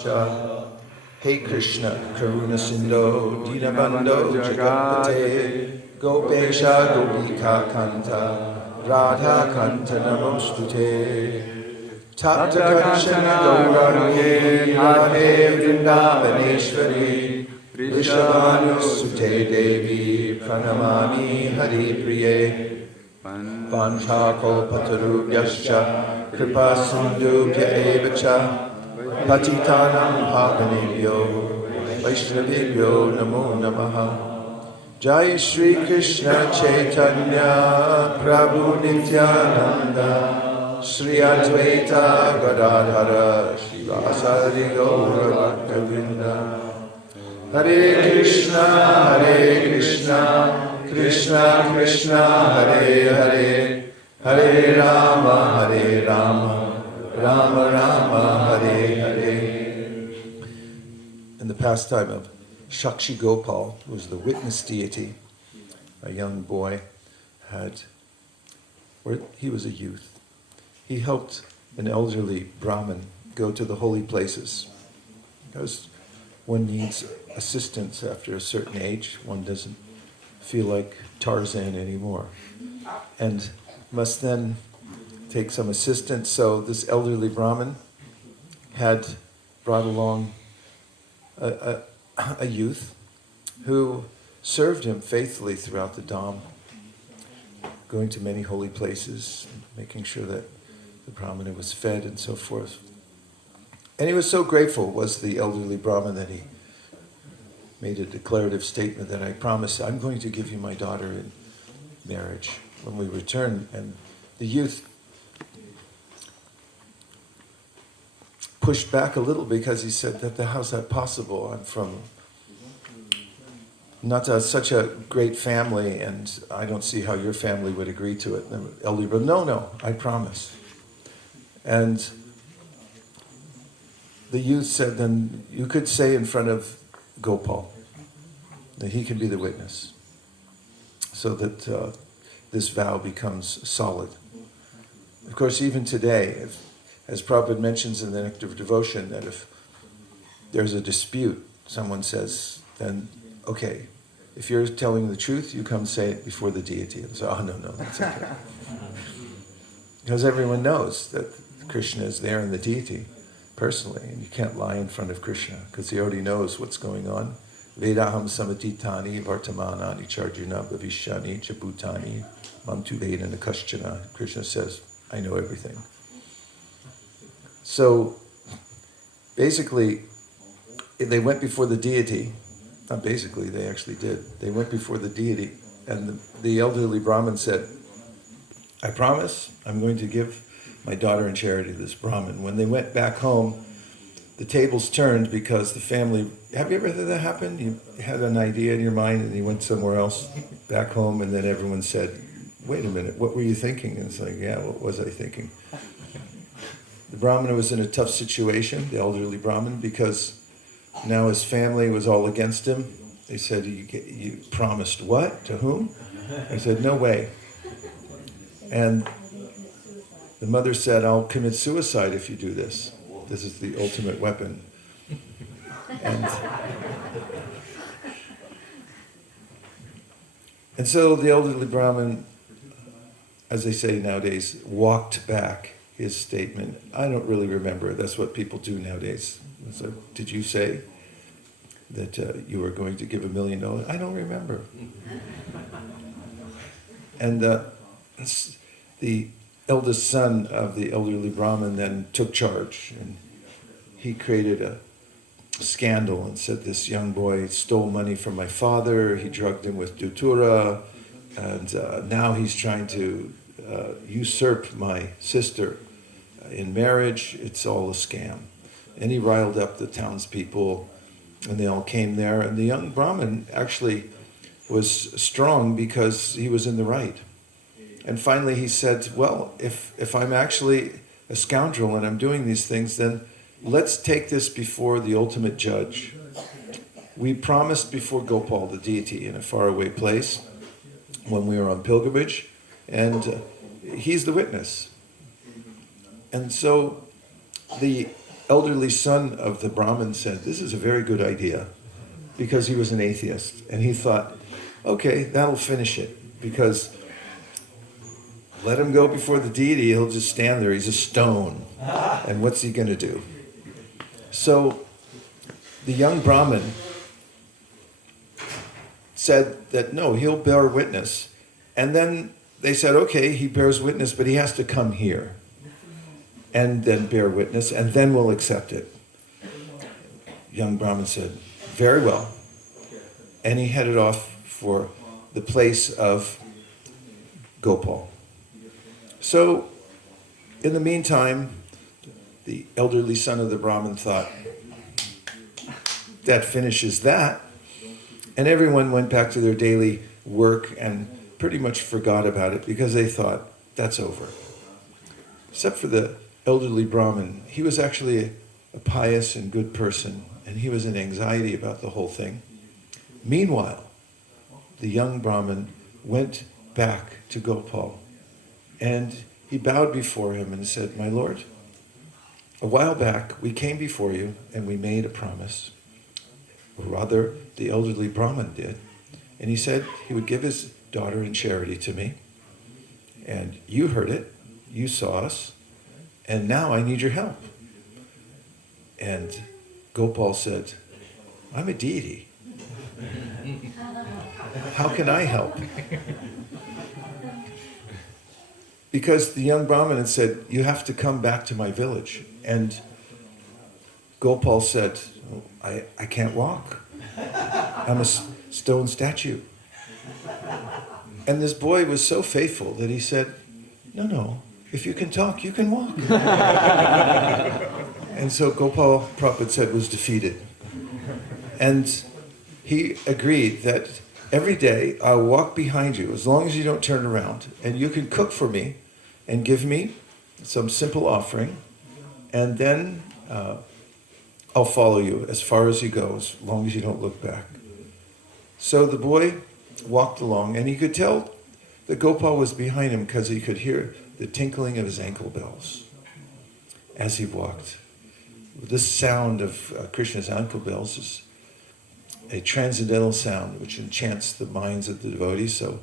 Cha. Hey Krishna, Karuna Sindho, Dinabandho, Jagapate, Gopesha, Gopika Kanta, Radha Kanta Namostute, Tapta Kanchana Gaurangi, Radhe Vrindavaneshwari, Vrishabhanu Sute Devi, Pranamami Hari Priye, Vanchako Patarubhyascha, Kripa Sindhubhya Evacha, Patitanam Pavanebhyo, Vaishnavebhyo Namo Namaha. Jai Shri Krishna Chaitanya, Prabhu Nityananda, Shri Advaita Gadadhara, Shri Vasari Gaura Bhaktavinda. Hare Krishna, Hare Krishna, Krishna Krishna, Hare Hare, Hare Rama, Hare Rama, Rama Rama, Hare Hare. In the pastime of Shakshi Gopal, who was the witness deity, a young boy he was a youth. He helped an elderly Brahmin go to the holy places. Because one needs assistance after a certain age. One doesn't feel like Tarzan anymore. And must then take some assistance. So this elderly Brahmin had brought along a youth who served him faithfully throughout the Dham, going to many holy places, making sure that the Brahmana was fed and so forth. And he was so grateful, was the elderly Brahmin, that he made a declarative statement that I promise I'm going to give you my daughter in marriage when we return. And the youth pushed back a little because he said that how's that possible? I'm from not such a great family, and I don't see how your family would agree to it. And the elderly brother, no, I promise. And the youth said, then you could say in front of Gopal that he can be the witness, so that this vow becomes solid. Of course, even today, as Prabhupada mentions in the Nectar of Devotion, that if there's a dispute, someone says, then, okay, if you're telling the truth, you come say it before the deity. And so, oh, no, that's okay. Because everyone knows that Krishna is there in the deity, personally, and you can't lie in front of Krishna, because he already knows what's going on. Vedaham samatitani vartamanani charjuna bhavishani chabutani mamtu vedana kaschana. Krishna says, I know everything. So, basically, they went before the deity. Not basically, they actually did. They went before the deity, and the elderly Brahmin said, I promise I'm going to give my daughter in charity to this Brahmin. When they went back home, the tables turned because the family, have you ever had that happen? You had an idea in your mind and you went somewhere else, back home, and then everyone said, wait a minute, what were you thinking? And it's like, yeah, what was I thinking? The Brahmana was in a tough situation, the elderly Brahmin, because now his family was all against him. They said, you promised what? To whom? I said, no way. And the mother said, I'll commit suicide if you do this. This is the ultimate weapon. And so the elderly Brahmin, as they say nowadays, walked back his statement. I don't really remember. That's what people do nowadays. So, did you say that you were going to give $1 million? I don't remember. And the eldest son of the elderly Brahmin then took charge, and he created a scandal and said this young boy stole money from my father, he drugged him with Dutura, and now he's trying to usurp my sister in marriage. It's all a scam. And he riled up the townspeople, and they all came there, and the young Brahmin actually was strong because he was in the right. And finally he said, well, if I'm actually a scoundrel and I'm doing these things, then let's take this before the ultimate judge. We promised before Gopal, the deity, in a faraway place when we were on pilgrimage, and he's the witness. And so the elderly son of the Brahmin said, this is a very good idea, because he was an atheist. And he thought, okay, that'll finish it, because let him go before the deity, he'll just stand there, he's a stone. And what's he going to do? So the young Brahmin said that no, he'll bear witness. And then they said, okay, he bears witness, but he has to come here and then bear witness, and then we'll accept it. Young Brahmin said, very well. And he headed off for the place of Gopal. So, in the meantime, the elderly son of the Brahmin thought, that finishes that. And everyone went back to their daily work and pretty much forgot about it because they thought, that's over. Except for the elderly Brahmin. He was actually a pious and good person, and he was in anxiety about the whole thing. Meanwhile, the young Brahmin went back to Gopal, and he bowed before him and said, my lord, a while back we came before you and we made a promise. Or rather, the elderly Brahmin did. And he said he would give his daughter in charity to me. And you heard it, you saw us, and now I need your help. And Gopal said, I'm a deity. How can I help? Because the young Brahmin had said, you have to come back to my village. And Gopal said, oh, I can't walk. I'm a stone statue. And this boy was so faithful that he said, no, if you can talk, you can walk. And so Gopal, Prabhupada said, was defeated. And he agreed that every day I'll walk behind you as long as you don't turn around. And you can cook for me and give me some simple offering. And then I'll follow you as far as you go, as long as you don't look back. So the boy walked along, and he could tell that Gopal was behind him because he could hear the tinkling of his ankle bells as he walked. This sound of Krishna's ankle bells is a transcendental sound which enchants the minds of the devotees. So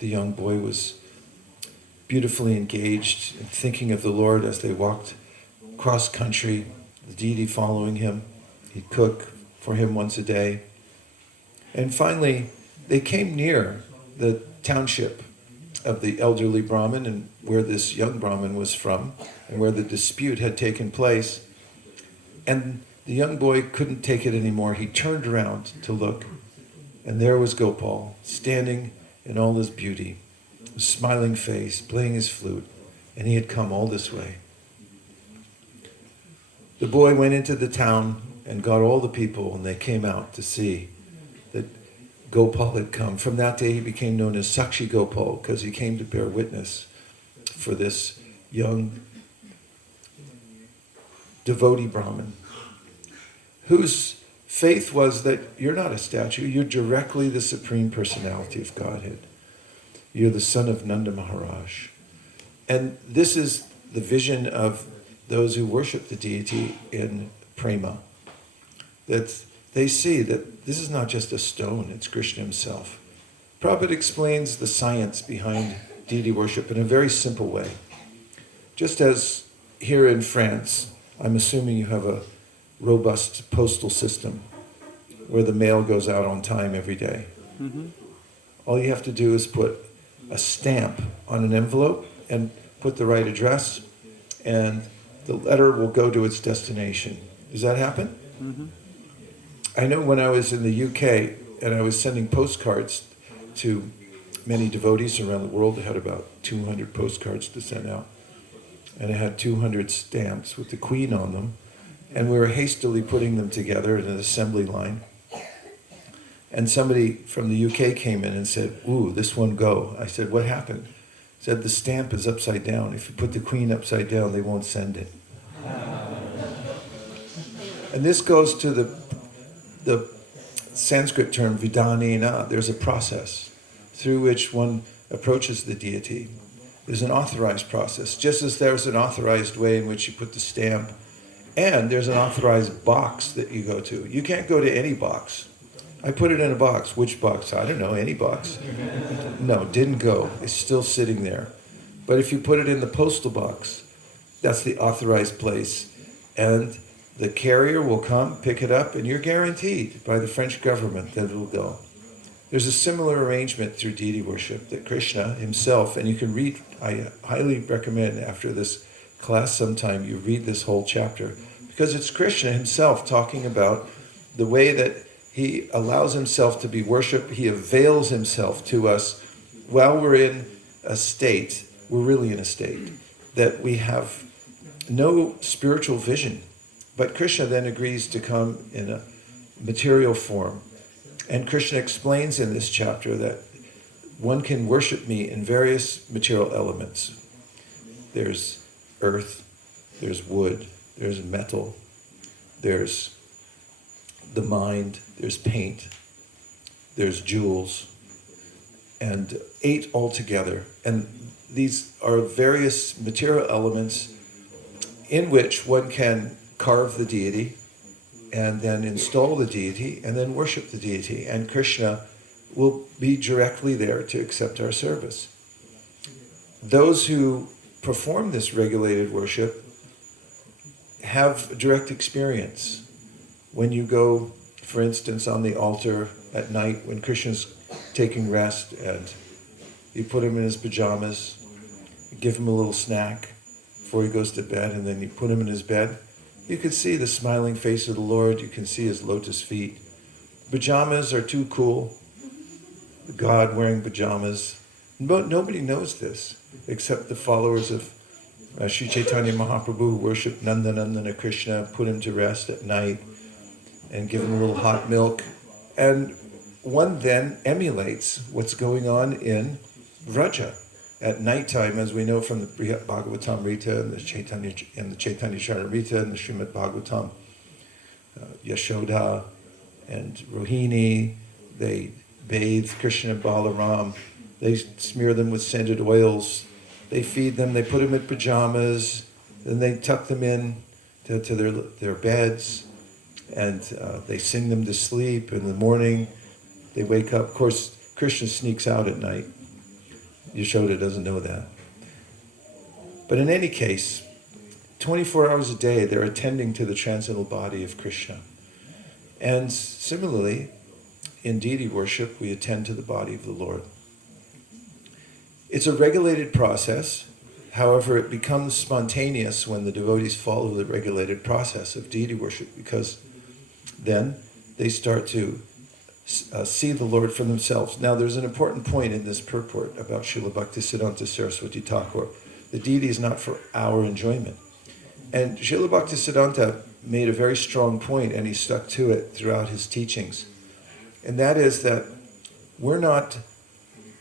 the young boy was beautifully engaged in thinking of the Lord as they walked cross country, the deity following him. He'd cook for him once a day. And finally, they came near the township of the elderly Brahmin and where this young Brahmin was from and where the dispute had taken place. And the young boy couldn't take it anymore. He turned around to look, and there was Gopal, standing in all his beauty, a smiling face, playing his flute, and he had come all this way. The boy went into the town and got all the people, and they came out to see that Gopal had come. From that day, he became known as Sakshi Gopal, because he came to bear witness for this young devotee Brahmin, whose faith was that you're not a statue, you're directly the Supreme Personality of Godhead. You're the son of Nanda Maharaj. And this is the vision of those who worship the deity in prema, that they see that this is not just a stone, it's Krishna himself. Prabhupada explains the science behind deity worship in a very simple way. Just as here in France, I'm assuming you have a robust postal system where the mail goes out on time every day. Mm-hmm. All you have to do is put a stamp on an envelope and put the right address, and the letter will go to its destination. Does that happen? Mm-hmm. I know when I was in the UK and I was sending postcards to many devotees around the world, I had about 200 postcards to send out. And I had 200 stamps with the Queen on them. And we were hastily putting them together in an assembly line. And somebody from the UK came in and said, ooh, this one go. I said, what happened? He said, the stamp is upside down. If you put the Queen upside down, they won't send it. And this goes to the Sanskrit term vidhanena. There's a process through which one approaches the deity. There's an authorized process, just as there's an authorized way in which you put the stamp And there's an authorized box that you go to. You can't go to any box. I put it in a box. Which box? I don't know, any box. No, didn't go. It's still sitting there. But if you put it in the postal box, that's the authorized place. And the carrier will come, pick it up, and you're guaranteed by the French government that it will go. There's a similar arrangement through deity worship that Krishna himself, and you can read, I highly recommend after this class sometime, you read this whole chapter, because it's Krishna himself talking about the way that he allows himself to be worshipped. He avails himself to us while we're in a state, we're really in a state, that we have no spiritual vision. But Krishna then agrees to come in a material form. And Krishna explains in this chapter that one can worship me in various material elements. There's earth, there's wood, there's metal, there's the mind, there's paint, there's jewels, and 8 altogether. And these are various material elements in which one can carve the deity and then install the deity and then worship the deity. And Krishna will be directly there to accept our service. Those who perform this regulated worship have direct experience. When you go, for instance, on the altar at night when Krishna's taking rest and you put him in his pajamas, you give him a little snack before he goes to bed, and then you put him in his bed, you can see the smiling face of the Lord, you can see his lotus feet. Pajamas are too cool. God wearing pajamas. But nobody knows this except the followers of Sri Chaitanya Mahaprabhu who worship Nandanandana Krishna, put him to rest at night and give him a little hot milk. And one then emulates what's going on in Vraja. At nighttime, as we know from the Bhagavatamrita and the Chaitanya Charitamrita and the Srimad Bhagavatam, Yashoda and Rohini, they bathe Krishna and Balaram, they smear them with scented oils, they feed them, they put them in pajamas, then they tuck them in to their beds, and they sing them to sleep. In the morning, they wake up. Of course, Krishna sneaks out at night. Yashoda doesn't know that. But in any case, 24 hours a day, they're attending to the transcendental body of Krishna. And similarly, in deity worship, we attend to the body of the Lord. It's a regulated process. However, it becomes spontaneous when the devotees follow the regulated process of deity worship, because then they start to see the Lord for themselves. Now, there's an important point in this purport about Srila Bhaktisiddhanta Saraswati Thakur. The deity is not for our enjoyment. And Srila Bhaktisiddhanta made a very strong point, and he stuck to it throughout his teachings. And that is that we're not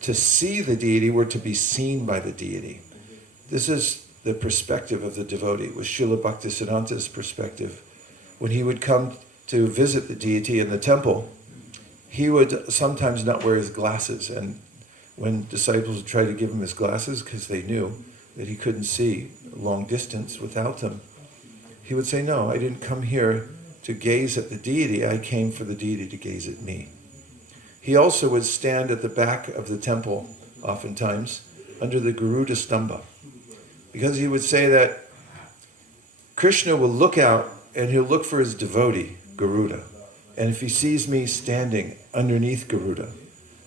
to see the deity, we're to be seen by the deity. This is the perspective of the devotee. It was Srila Bhaktisiddhanta's perspective. When he would come to visit the deity in the temple, he would sometimes not wear his glasses, and when disciples would try to give him his glasses because they knew that he couldn't see a long distance without them, he would say, "No, I didn't come here to gaze at the deity, I came for the deity to gaze at me." He also would stand at the back of the temple, oftentimes, under the Garuda Stamba, because he would say that Krishna will look out and he'll look for his devotee, Garuda. And if he sees me standing underneath Garuda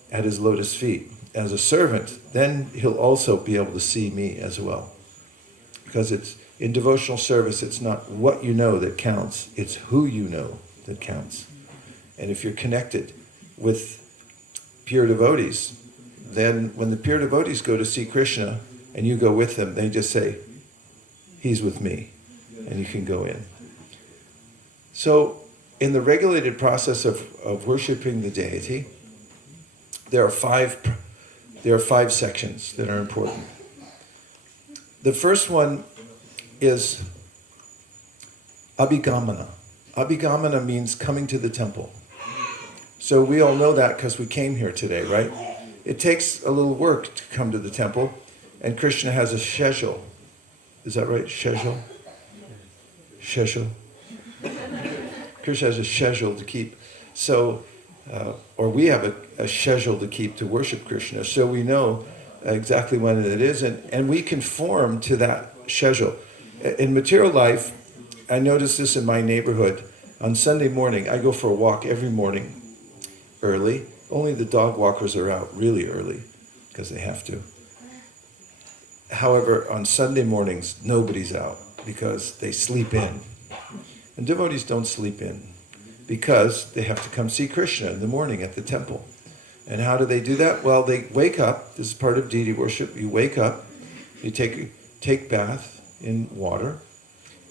at his lotus feet as a servant, then he'll also be able to see me as well. Because it's in devotional service, it's not what you know that counts, it's who you know that counts. And if you're connected with pure devotees, then when the pure devotees go to see Krishna and you go with them, they just say, "He's with me," and you can go in. So, in the regulated process of worshiping the deity, there are five sections that are important. The first one is abhigamana. Abhigamana means coming to the temple. So we all know that because we came here today, right? It takes a little work to come to the temple, and Krishna has a schedule. Is that right? Schedule? Krishna has a schedule to keep. So, or we have a schedule to keep to worship Krishna. So we know exactly when it is, and we conform to that schedule. In material life, I notice this in my neighborhood. On Sunday morning, I go for a walk every morning, early. Only the dog walkers are out really early, because they have to. However, on Sunday mornings, nobody's out, because they sleep in. And devotees don't sleep in, because they have to come see Krishna in the morning at the temple. And how do they do that? Well, they wake up. This is part of deity worship. You wake up, you take bath in water,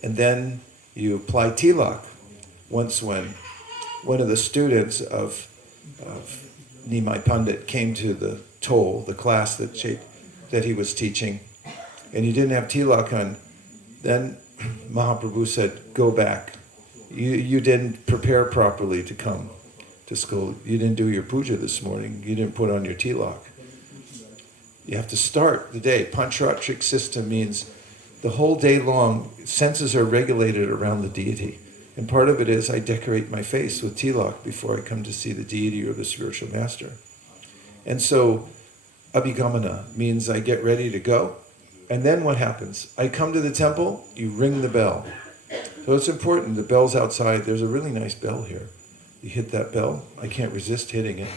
and then you apply tilak. Once when one of the students of Nimai Pandit came to the toll, the class that he was teaching, and he didn't have tilak on, then Mahaprabhu said, go back. You didn't prepare properly to come to school. You didn't do your puja this morning. You didn't put on your tilak. You have to start the day. Pancharatric system means the whole day long, senses are regulated around the deity. And part of it is I decorate my face with tilak before I come to see the deity or the spiritual master. And so, abhigamana means I get ready to go. And then what happens? I come to the temple, you ring the bell. So it's important, the bell's outside. There's a really nice bell here. You hit that bell, I can't resist hitting it.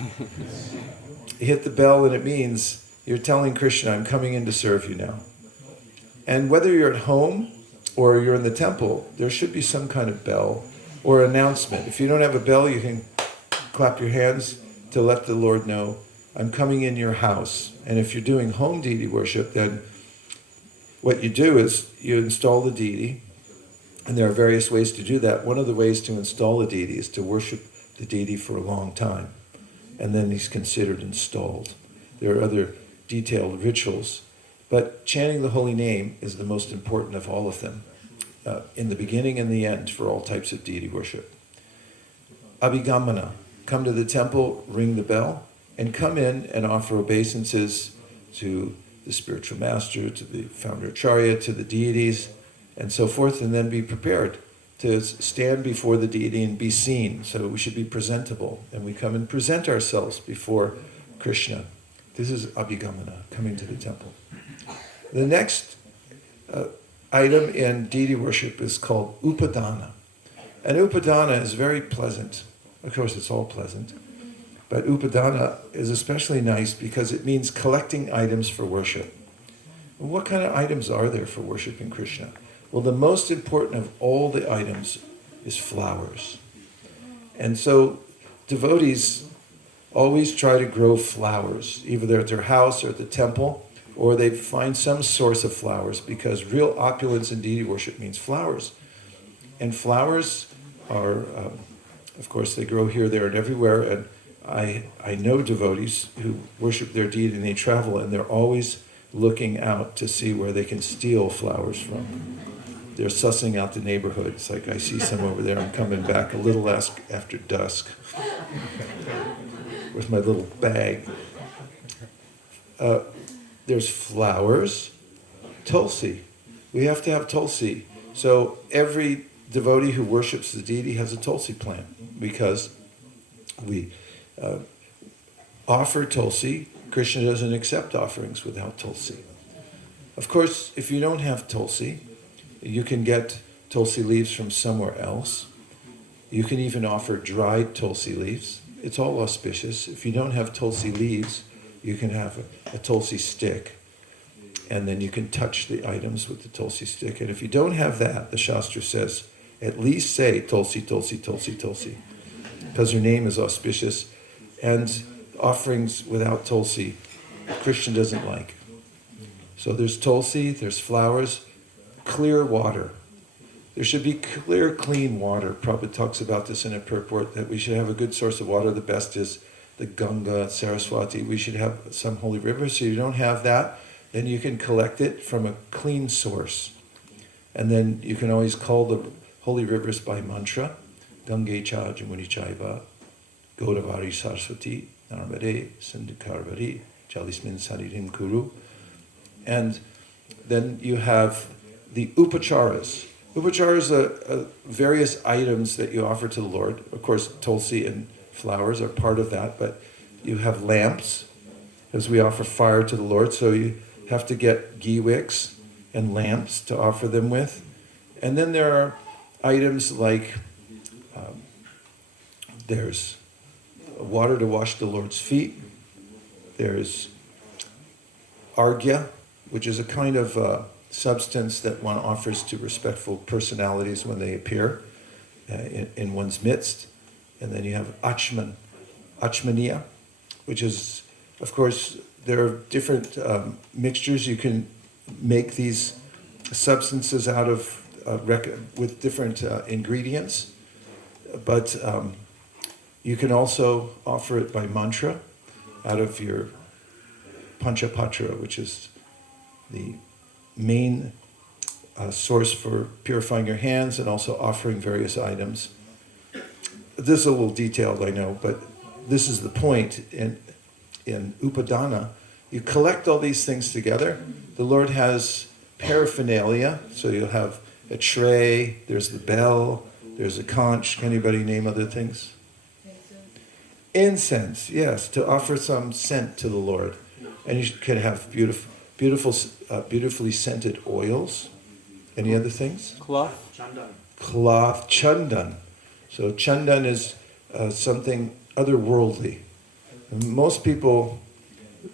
You hit the bell and it means you're telling Krishna, I'm coming in to serve you now. And whether you're at home or you're in the temple, there should be some kind of bell or announcement. If you don't have a bell, you can clap your hands to let the Lord know, I'm coming in your house. And if you're doing home deity worship, then what you do is you install the deity, and there are various ways to do that. One of the ways to install a deity is to worship the deity for a long time, and then he's considered installed. There are other detailed rituals, but chanting the holy name is the most important of all of them, in the beginning and the end for all types of deity worship. Abhigamana, come to the temple, ring the bell, and come in and offer obeisances to the spiritual master, to the founder acharya, to the deities, and so forth, and then be prepared to stand before the deity and be seen. So we should be presentable, and we come and present ourselves before Krishna. This is abhigamana, coming to the temple. The next item in deity worship is called Upadhana. And Upadhana is very pleasant. Of course, it's all pleasant. But Upadhana is especially nice because it means collecting items for worship. And what kind of items are there for worshiping Krishna? Well, the most important of all the items is flowers. And so devotees always try to grow flowers, either at their house or at the temple, or they find some source of flowers, because real opulence in deity worship means flowers. And flowers are, of course, they grow here, there, and everywhere. And I know devotees who worship their deity and they travel, and they're always looking out to see where they can steal flowers from. They're sussing out the neighborhood. It's like, I see some over there, I'm coming back a little after dusk with my little bag. There's flowers, tulsi. We have to have tulsi. So every devotee who worships the deity has a tulsi plant, because we offer tulsi. Krishna doesn't accept offerings without tulsi. Of course, if you don't have tulsi, you can get tulsi leaves from somewhere else. You can even offer dried tulsi leaves. It's all auspicious. If you don't have tulsi leaves, you can have a tulsi stick, and then you can touch the items with the tulsi stick. And if you don't have that, the Shastra says, at least say tulsi, tulsi, tulsi, tulsi, because your name is auspicious. And offerings without tulsi, Krishna doesn't like. So there's tulsi, there's flowers, clear water. There should be clear, clean water. Prabhupada talks about this in a purport, that we should have a good source of water. The best is the Ganga, Saraswati. We should have some holy rivers. So you don't have that, then you can collect it from a clean source. And then you can always call the holy rivers by mantra. Gange cha jamuni chaiva, Godavari Saraswati, Narmade, Sindhukarvari, Jalismin Saririm Kuru. And then you have the upacharas. Upacharas are various items that you offer to the Lord. Of course, tulsi and flowers are part of that, but you have lamps, as we offer fire to the Lord, so you have to get ghee wicks and lamps to offer them with. And then there are items like there's water to wash the Lord's feet. There's argya, which is a kind of substance that one offers to respectful personalities when they appear in one's midst. And then you have achmaniya, which is, of course, there are different mixtures. You can make these substances out of with different ingredients, but you can also offer it by mantra out of your panchapatra, which is the main source for purifying your hands and also offering various items. This is a little detailed, I know, but this is the point. In Upadhana, you collect all these things together. The Lord has paraphernalia, so you'll have a tray, there's the bell, there's a conch. Can anybody name other things? Incense, yes, to offer some scent to the Lord. And you can have beautifully scented oils. Any other things? Cloth. Cloth, chandan. So chandan is something otherworldly. And most people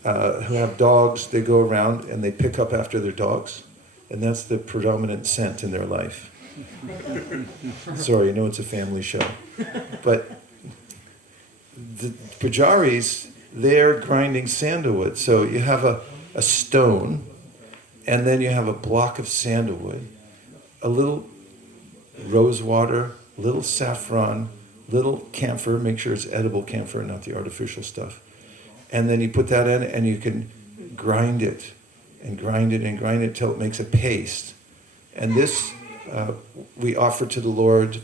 who have dogs, they go around and they pick up after their dogs. And that's the predominant scent in their life. Sorry, I know it's a family show. But the pujaris, they're grinding sandalwood. So you have a stone, and then you have a block of sandalwood, a little rose water, a little saffron, little camphor, make sure it's edible camphor, not the artificial stuff. And then you put that in, and you can grind it, and grind it, and grind it till it makes a paste. And this we offer to the Lord.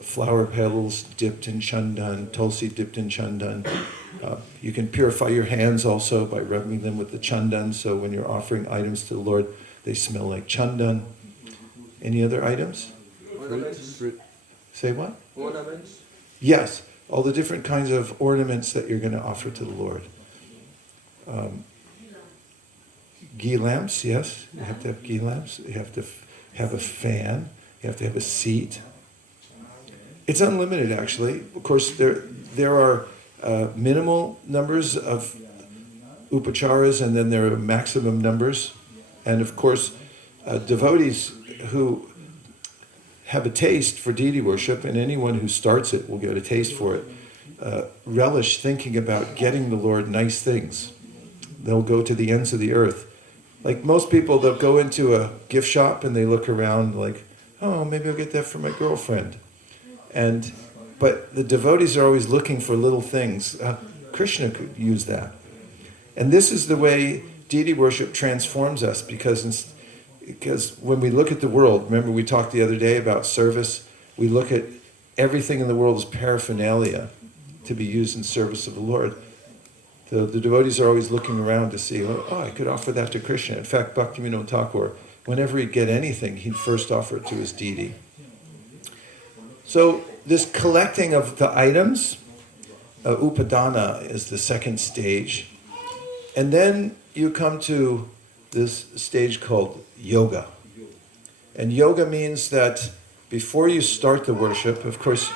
Flower petals dipped in chandan, tulsi dipped in chandan. You can purify your hands also by rubbing them with the chandan, so when you're offering items to the Lord, they smell like chandan. Any other items? Fruit. Say what? Ornaments. Yes, all the different kinds of ornaments that you're going to offer to the Lord. Ghee lamps, yes, you have to have ghee lamps. You have to have a fan. You have to have a seat. It's unlimited, actually. Of course, there are minimal numbers of upacharas, and then there are maximum numbers. And of course, devotees who have a taste for deity worship, and anyone who starts it will get a taste for it, relish thinking about getting the Lord nice things. They'll go to the ends of the earth. Like most people, they'll go into a gift shop and they look around like, oh, maybe I'll get that for my girlfriend. But the devotees are always looking for little things. Krishna could use that. And this is the way deity worship transforms us, because when we look at the world, remember we talked the other day about service, we look at everything in the world as paraphernalia to be used in service of the Lord. The devotees are always looking around to see, oh, I could offer that to Krishna. In fact, Bhaktivinoda Thakur, whenever he'd get anything, he'd first offer it to his deity. So this collecting of the items, Upadhana is the second stage. And then you come to this stage called yoga. And yoga means that before you start the worship, of course,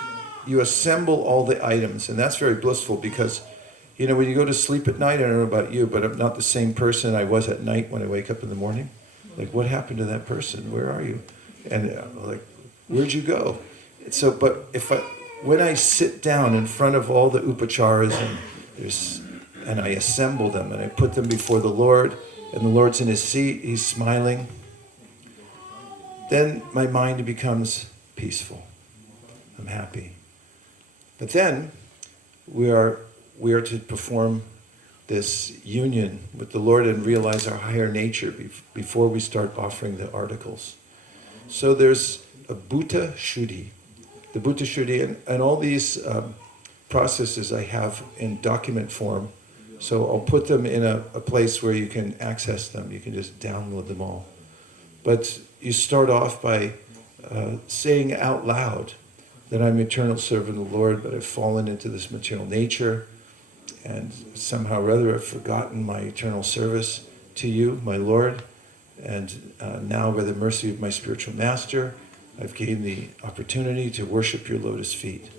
you assemble all the items. And that's very blissful because, when you go to sleep at night, I don't know about you, but I'm not the same person I was at night when I wake up in the morning. Like, what happened to that person? Where are you? And where'd you go? So, but when I sit down in front of all the upacharas and I assemble them and I put them before the Lord, and the Lord's in his seat, he's smiling, then my mind becomes peaceful. I'm happy. But then we are to perform this union with the Lord and realize our higher nature before we start offering the articles. So there's a Bhuta Shuddhi. The Bhuta Shuddhi, and all these processes I have in document form. So I'll put them in a place where you can access them. You can just download them all. But you start off by saying out loud that I'm eternal servant of the Lord, but I've fallen into this material nature, and somehow or other I've forgotten my eternal service to you, my Lord, and now by the mercy of my spiritual master, I've gained the opportunity to worship your lotus feet.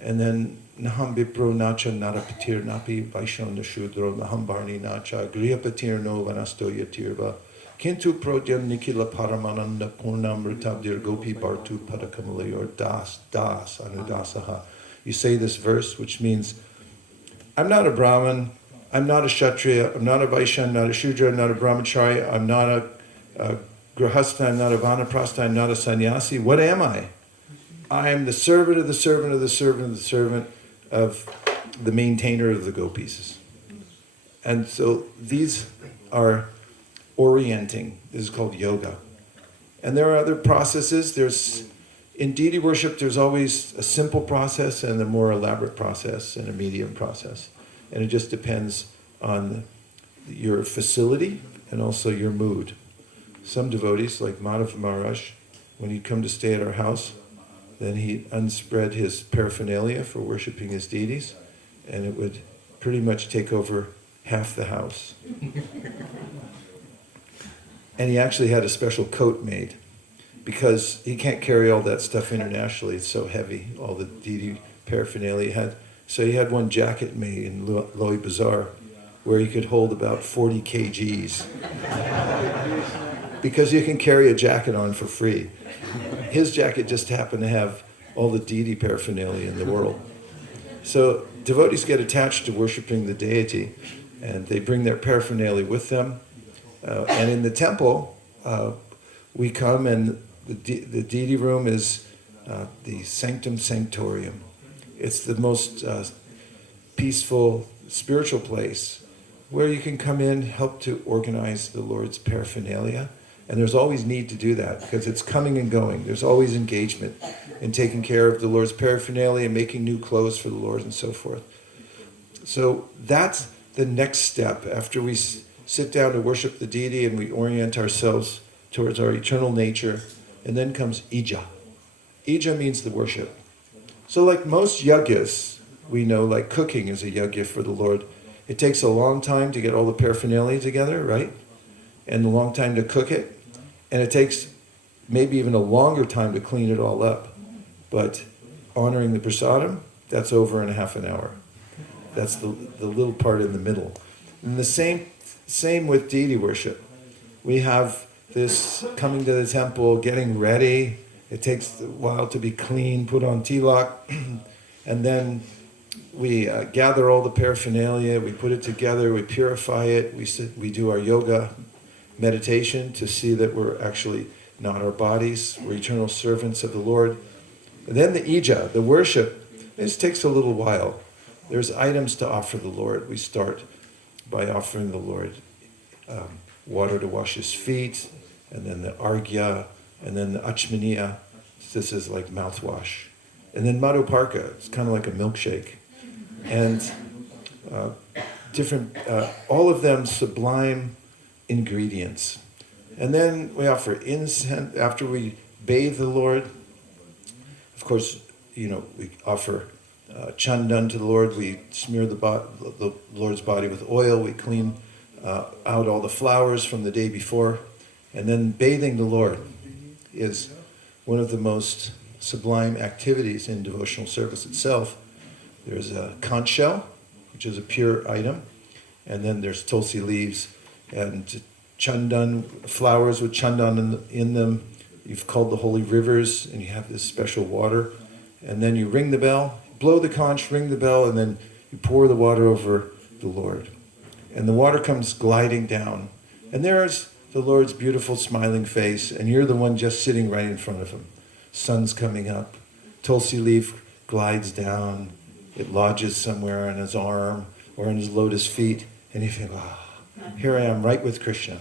And then Naham Bipro Nacha Narapatir Napi Vaishon Nashudro Naham Barni Nacha Griyapatir No Vanasto Yatirva Kintu Prodyan Nikila Paramananda Purnamritabdir Gopi Bartu Padakamalayur Das Anudasaha. You say this verse, which means, I'm not a Brahmin, I'm not a Kshatriya, I'm not a Vaishya, I'm not a Shudra, I'm not a Brahmachari, I'm not a Grahastha, I'm not a Vanaprastha, I'm not a sannyasi. What am I? I am the servant of the servant of the servant of the servant of the maintainer of the gopis. And so these are orienting. This is called yoga. And there are other processes. In deity worship, there's always a simple process and a more elaborate process and a medium process. And it just depends on your facility and also your mood. Some devotees, like Madhav Maharaj, when he'd come to stay at our house, then he'd unspread his paraphernalia for worshiping his deities, and it would pretty much take over half the house. And he actually had a special coat made, because he can't carry all that stuff internationally. It's so heavy, all the deity paraphernalia he had. So he had one jacket made in Loi Bazaar, where he could hold about 40 kgs. Because you can carry a jacket on for free. His jacket just happened to have all the deity paraphernalia in the world. So devotees get attached to worshiping the deity, and they bring their paraphernalia with them. And in the temple, we come, and the deity room is the sanctum sanctorium. It's the most peaceful spiritual place where you can come in, help to organize the Lord's paraphernalia. And there's always need to do that, because it's coming and going. There's always engagement in taking care of the Lord's paraphernalia, making new clothes for the Lord, and so forth. So that's the next step. After we sit down to worship the deity and we orient ourselves towards our eternal nature, and then comes ija. Ija means the worship. So like most yagyas, we know, like cooking is a yagya for the Lord. It takes a long time to get all the paraphernalia together, right? And a long time to cook it. And it takes maybe even a longer time to clean it all up. But honoring the prasadam, that's over in a half an hour. That's the little part in the middle. And the same with deity worship. We have this coming to the temple, getting ready. It takes a while to be clean, put on tilak, and then we gather all the paraphernalia, we put it together, we purify it, we do our yoga meditation to see that we're actually not our bodies, we're eternal servants of the Lord. And then the ija, the worship, this takes a little while. There's items to offer the Lord. We start by offering the Lord water to wash his feet, and then the arghya, and then the achmaniya. This is like mouthwash. And then madhuparka, it's kind of like a milkshake. And different, all of them sublime ingredients. And then we offer incense after we bathe the Lord. Of course, we offer chandan to the Lord. We smear the Lord's body with oil. We clean out all the flowers from the day before. And then bathing the Lord is one of the most sublime activities in devotional service itself. There's a conch shell, which is a pure item, and then there's tulsi leaves and chandan, flowers with chandan in them. You've called the holy rivers, and you have this special water. And then you ring the bell, blow the conch, ring the bell, and then you pour the water over the Lord. And the water comes gliding down. And there's the Lord's beautiful smiling face, and you're the one just sitting right in front of him. Sun's coming up, tulsi leaf glides down, it lodges somewhere on his arm or on his lotus feet, and you think, here I am right with Krishna.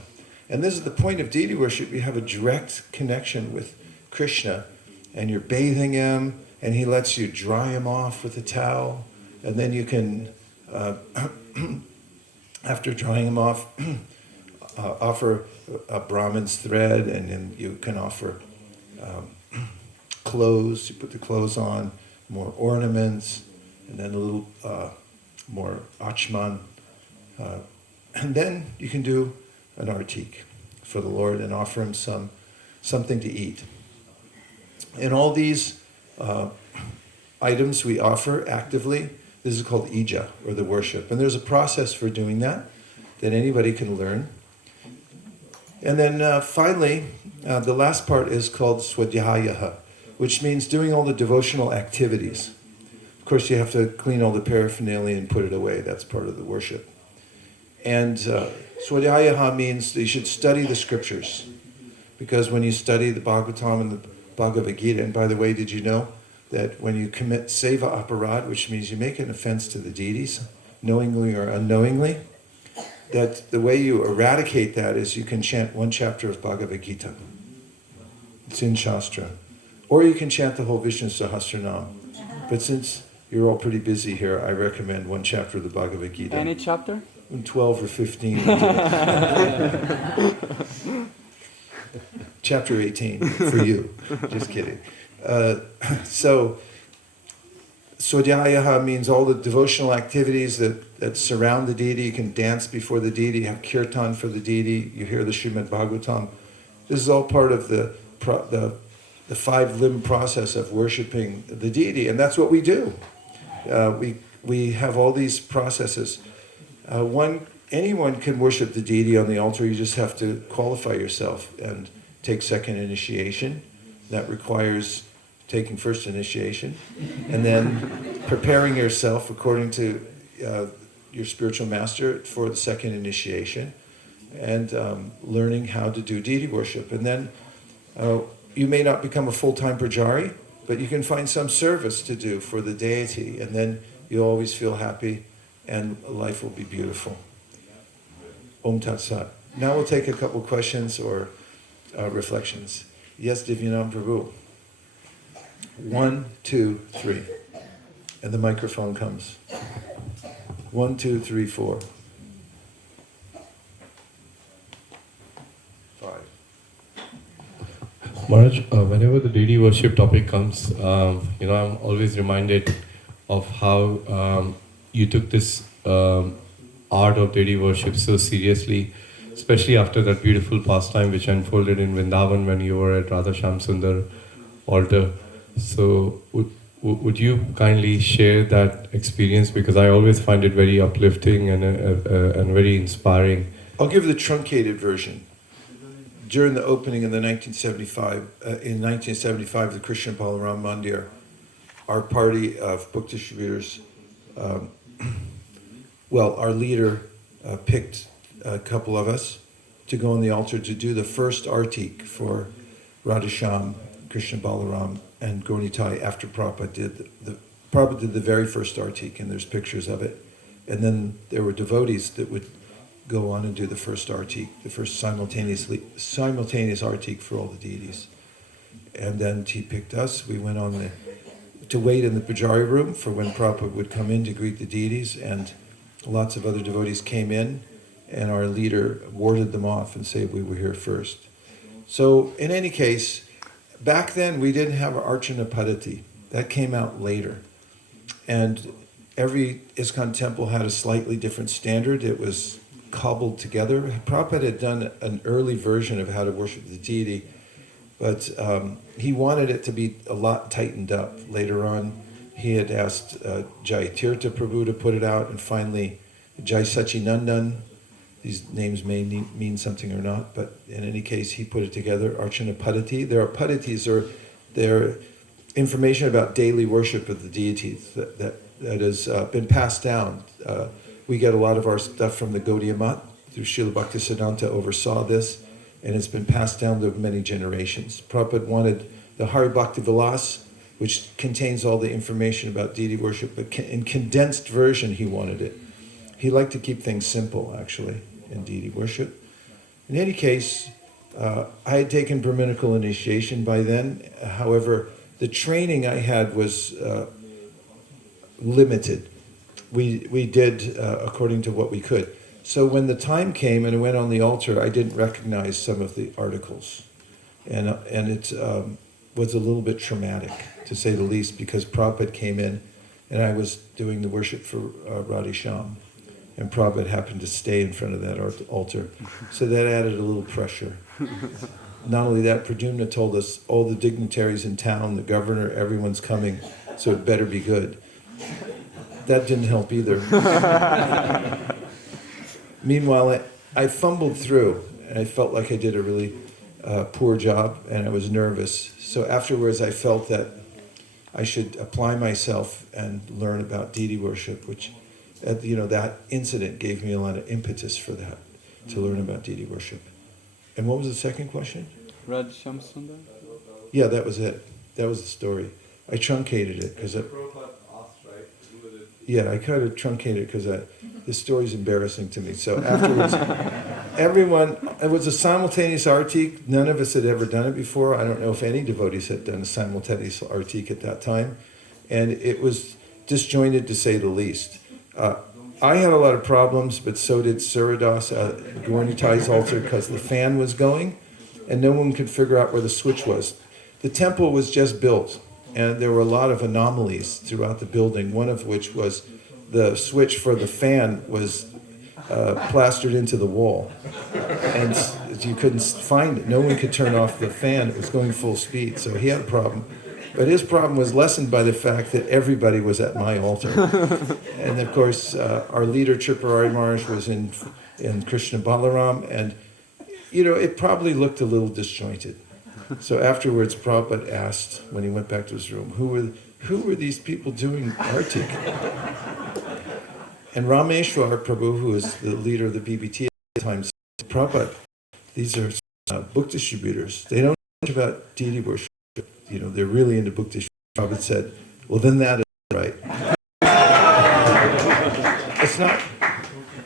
And this is the point of deity worship. You have a direct connection with Krishna, and you're bathing him, and he lets you dry him off with a towel, and then you can, after drying him off, offer a Brahmin's thread, and then you can offer clothes, you put the clothes on, more ornaments, and then a little more achman. And then you can do an artik for the Lord and offer him something to eat. And all these items we offer actively, this is called ija, or the worship. And there's a process for doing that anybody can learn. And then finally, the last part is called Swadihayaha, which means doing all the devotional activities. Of course, you have to clean all the paraphernalia and put it away. That's part of the worship. And Swadihayaha means that you should study the scriptures. Because when you study the Bhagavatam and the Bhagavad Gita, and by the way, did you know that when you commit seva aparad, which means you make an offense to the deities, knowingly or unknowingly, that the way you eradicate that is you can chant one chapter of Bhagavad Gita. It's in Shastra. Or you can chant the whole Vishnu Sahasranam. But since you're all pretty busy here, I recommend one chapter of the Bhagavad Gita. Any chapter? 12 or 15. Chapter 18 for you. Just kidding. So, Swadihayaha means all the devotional activities that surround the deity. You can dance before the deity, you have kirtan for the deity, you hear the Srimad Bhagavatam. This is all part of the five-limb process of worshiping the deity, and that's what we do. We have all these processes. Anyone can worship the deity on the altar. You just have to qualify yourself and take second initiation. That requires taking first initiation, and then preparing yourself according to your spiritual master for the second initiation, and learning how to do deity worship. And then you may not become a full-time pujari, but you can find some service to do for the deity, and then you'll always feel happy and life will be beautiful. Om Tat Sat. Now we'll take a couple questions or reflections. Yes, Divyanam Prabhu. 1, 2, 3. And the microphone comes. 1, 2, 3, 4. 5. Maharaj, whenever the deity worship topic comes, I'm always reminded of how you took this art of deity worship so seriously, especially after that beautiful pastime which unfolded in Vrindavan when you were at Radha Shyam Sundar altar. So would you kindly share that experience, because I always find it very uplifting and very inspiring. I'll give the truncated version. During the opening in 1975, the Krishna Balaram Mandir, our party of book distributors, our leader picked a couple of us to go on the altar to do the first artik for Radhasham, Krishna Balaram, and Gaurnitai after Prabhupada did the very first artik, and there's pictures of it. And then there were devotees that would go on and do the first artik, the first simultaneous artik for all the deities. And then he picked us. We went on to wait in the Pujari room for when Prabhupada would come in to greet the deities, and lots of other devotees came in, and our leader warded them off and said we were here first. So in any case, back then we didn't have Archana Padati. That came out later. And every ISKCON temple had a slightly different standard. It was cobbled together. Prabhupada had done an early version of how to worship the deity, but he wanted it to be a lot tightened up. Later on, he had asked Jai Tirtha Prabhu to put it out, and finally Jai Sachinandan. These names may mean something or not, but in any case, he put it together, Archana Padati. There are Padatis, or they're information about daily worship of the deities that has been passed down. We get a lot of our stuff from the Gaudiya Math, through Srila Bhaktisiddhanta oversaw this, and it's been passed down to many generations. Prabhupada wanted the Hari Bhakti Vilas, which contains all the information about deity worship, but in condensed version he wanted it. He liked to keep things simple, actually, in deity worship. In any case, I had taken Brahminical initiation by then. However, the training I had was limited. We did according to what we could. So when the time came and I went on the altar, I didn't recognize some of the articles. And it's was a little bit traumatic, to say the least, because Prabhupada came in and I was doing the worship for Radhesham. And Prabhupada happened to stay in front of that altar. So that added a little pressure. Not only that, Pradyumna told us all the dignitaries in town, the governor, everyone's coming, so it better be good. That didn't help either. Meanwhile, I fumbled through, and I felt like I did a really poor job, and I was nervous. So afterwards, I felt that I should apply myself and learn about deity worship, which, that incident gave me a lot of impetus for that, to learn about deity worship. And what was the second question? Radhesham Sundar? Yeah, that was it. That was the story. I truncated it because I kind of truncated it because this story's embarrassing to me. So afterwards, it was a simultaneous artik. None of us had ever done it before. I don't know if any devotees had done a simultaneous artik at that time. And it was disjointed, to say the least. I had a lot of problems, but so did Suridas at Gaurnitai's altar, because the fan was going and no one could figure out where the switch was. The temple was just built, and there were a lot of anomalies throughout the building, one of which was the switch for the fan was plastered into the wall. And you couldn't find it. No one could turn off the fan. It was going full speed, so he had a problem. But his problem was lessened by the fact that everybody was at my altar. And of course, our leader, Tripurari Maharaj, was in Krishna Balaram, and it probably looked a little disjointed. So afterwards, Prabhupada asked, when he went back to his room, who were these people doing artik? And Rameshwar Prabhu, who was the leader of the BBT at the time, said, Prabhupada, these are book distributors. They don't know much about deity worship. They're really into book distribution. Prabhupada said, well, then that is right. It's not,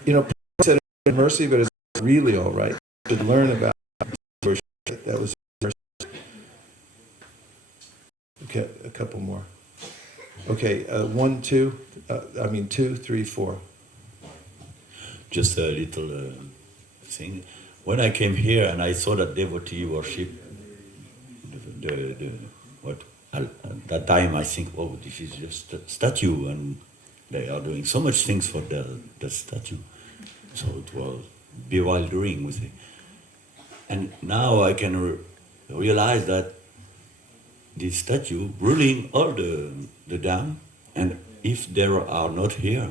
Prabhupada said it's mercy, but it's really all right. You should learn about worship. That was mercy. Okay, a couple more. Okay, 1, 2, 2, 3, 4. Just a little thing. When I came here and I saw that devotee worship, at that time I think, oh, this is just a statue, and they are doing so much things for the statue. So it was bewildering with it. And now I can realize that this statue ruling all the dam, and if they are not here,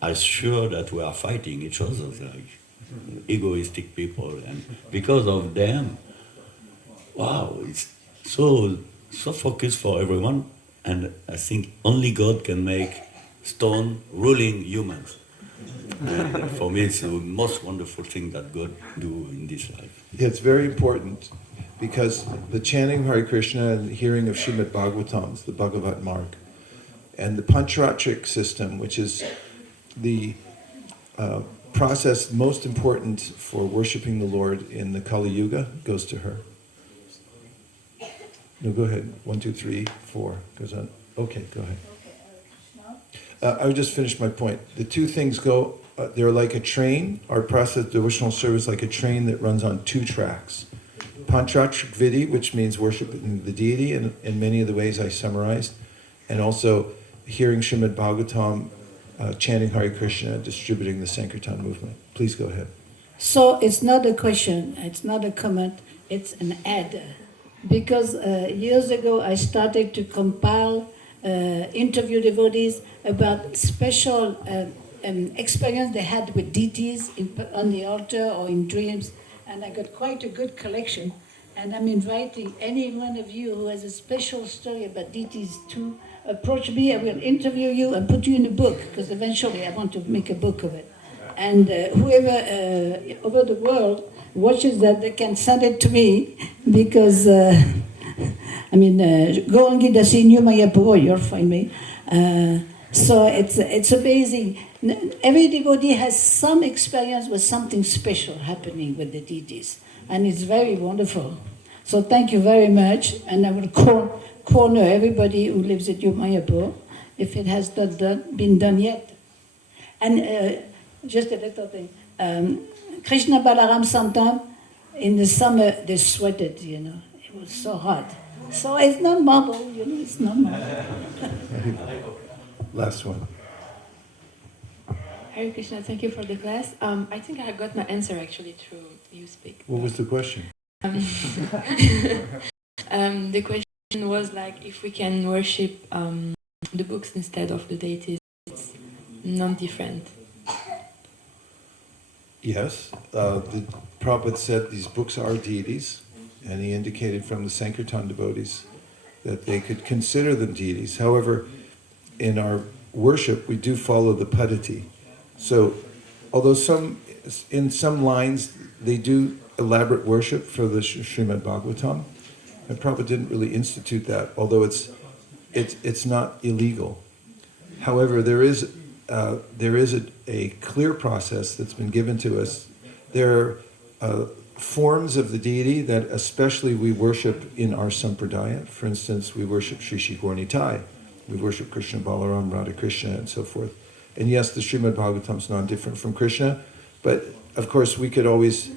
I'm sure that we are fighting each other like egoistic people, and because of them, wow, it's so focused for everyone, and I think only God can make stone ruling humans. And for me, it's the most wonderful thing that God do in this life. Yeah, it's very important, because the chanting Hare Krishna and hearing of Srimad Bhagavatam, the Bhagavat Marg, and the Pancharatric system, which is the process most important for worshiping the Lord in the Kali Yuga, goes to her. No, go ahead. 1, 2, 3, 4 goes on. Okay, go ahead. I would just finish my point. The two things go, they're like a train. Our process of devotional service is like a train that runs on 2 tracks. Pancharatric Vidi, which means worshiping the deity in many of the ways I summarized, and also hearing Srimad Bhagavatam, chanting Hare Krishna, distributing the Sankirtan movement. Please go ahead. So it's not a question, it's not a comment, it's an ad. Because years ago I started to compile interview devotees about special experience they had with deities on the altar or in dreams, and I got quite a good collection. And I'm inviting any one of you who has a special story about deities to approach me. I will interview you and put you in a book, because eventually I want to make a book of it. And whoever over the world watches that, they can send it to me, because Gorangi Dasi New Mayapuro, you'll find me. So it's amazing. Every devotee has some experience with something special happening with the deities, and it's very wonderful. So thank you very much, and I will corner everybody who lives at Mayapur if it has not been done yet. And just a little thing. Krishna Balaram sometime in the summer they sweated, it was so hot. So it's not marble, it's not marble. Last one. Hare Krishna, thank you for the class. I think I got my answer actually through you speak. What was the question? The question was like if we can worship the books instead of the deities. It's non-different. Yes, the Prabhupada said these books are deities, and he indicated from the Sankirtan devotees that they could consider them deities. However, in our worship, we do follow the padati. So, although in some lines they do elaborate worship for the Srimad Bhagavatam, and Prabhupada didn't really institute that, although it's not illegal. However, there is a clear process that's been given to us. There are forms of the deity that especially we worship in our sampradaya. For instance, we worship Shri Shri Gaura-Nitai, we worship Krishna Balaram, Radha Krishna, and so forth. And yes, the Srimad Bhagavatam is non-different from Krishna, but of course we could always,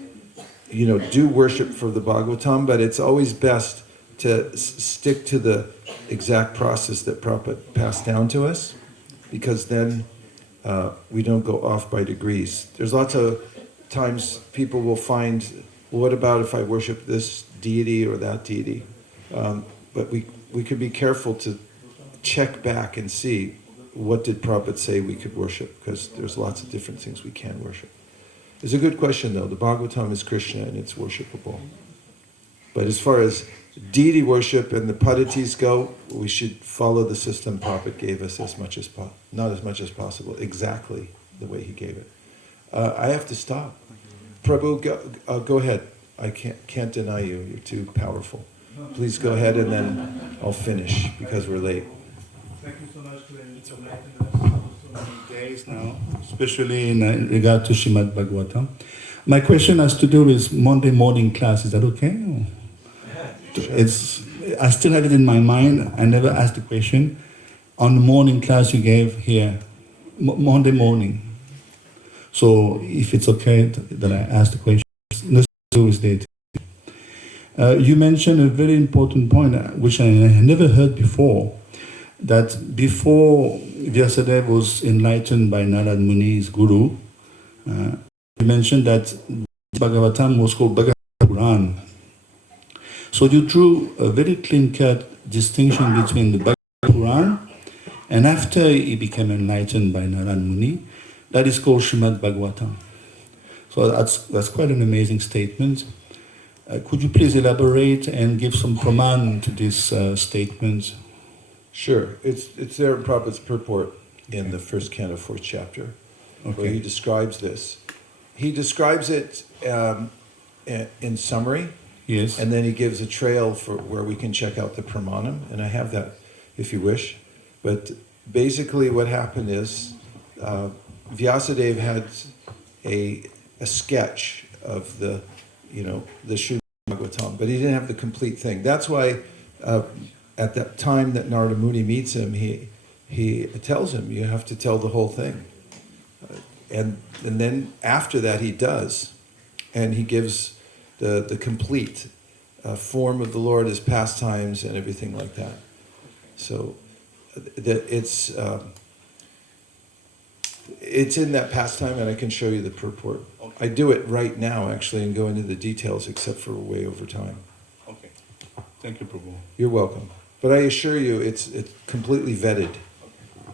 do worship for the Bhagavatam, but it's always best to stick to the exact process that Prabhupada passed down to us, because then we don't go off by degrees. There's lots of times people will find, well, what about if I worship this deity or that deity? But we could be careful to check back and see what did Prabhupada say we could worship, because there's lots of different things we can worship. It's a good question though. The Bhagavatam is Krishna and it's worshipable. But as far as deity worship and the padatis go, we should follow the system Prabhupada gave us not as much as possible, exactly the way he gave it. I have to stop. Prabhu, go ahead. I can't deny you. You're too powerful. Please go ahead and then I'll finish because we're late. Thank you so much for enlightening us so many days now, especially in regard to Srimad Bhagavatam. My question has to do with Monday morning class. Is that okay? I still have it in my mind. I never asked the question. On the morning class you gave here, Monday morning. So if it's okay that I ask the question, let's do with it. You mentioned a very important point, which I never heard before, that before Vyasadeva was enlightened by Narad Muni's guru, you mentioned that Bhagavatam was called Bhagavad Puran. So you drew a very clean-cut distinction between the Bhagavad Puran and after he became enlightened by Narad Muni, that is called Srimad Bhagavatam. So that's quite an amazing statement. Could you please elaborate and give some praman to this statement? Sure. It's there in Prabhupada's purport in the first canto, 4th chapter, where he describes this. He describes it in summary. Yes. And then he gives a trail for where we can check out the pramanam, and I have that if you wish. But basically what happened is Vyasadeva had a sketch of the Srimad Bhagavatam, but he didn't have the complete thing. That's why at that time that Narada Muni meets him, he tells him, you have to tell the whole thing. And then after that he does, and he gives the complete form of the Lord, his pastimes and everything like that. So it's in that pastime, and I can show you the purport. I do it right now actually and go into the details, except for way over time. Okay. Thank you, Prabhu. You're welcome. But I assure you it's completely vetted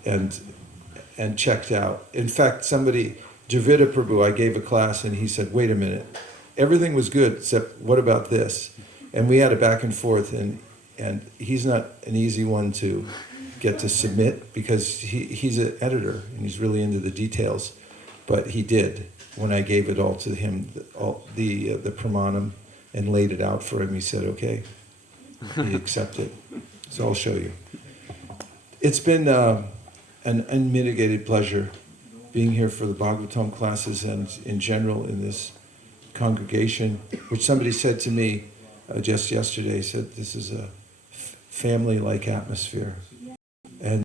and checked out. In fact, Javita Prabhu, I gave a class and he said, wait a minute, everything was good except what about this? And we had a back and forth, and he's not an easy one to get to submit because he's an editor and he's really into the details. But he did when I gave it all to him, the pramanam, and laid it out for him. He said, okay, he accepted. So I'll show you. It's been an unmitigated pleasure being here for the Bhagavatam classes and in general in this congregation, which somebody said to me just yesterday, said this is a family-like atmosphere. And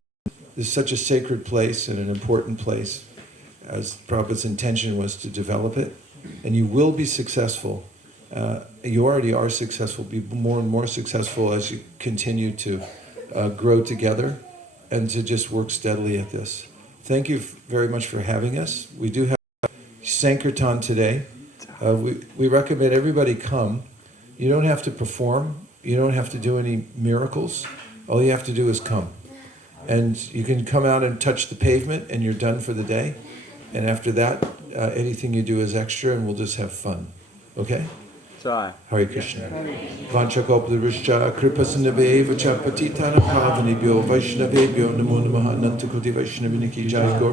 this is such a sacred place and an important place, as Prabhupada's intention was to develop it. And you will be successful You already are successful. Be more and more successful as you continue to grow together and to just work steadily at this. Thank you very much for having us. We do have Sankirtan today. We recommend everybody come. You don't have to perform. You don't have to do any miracles. All you have to do is come. And you can come out and touch the pavement and you're done for the day. And after that, anything you do is extra and we'll just have fun. Okay? Try. Hare Krishna. Vanchakoplaruscha kripasinave vacha patitana pavanebhyo vaishnavebhyo namo namaha nantakoti vaishnaviniki jai gaur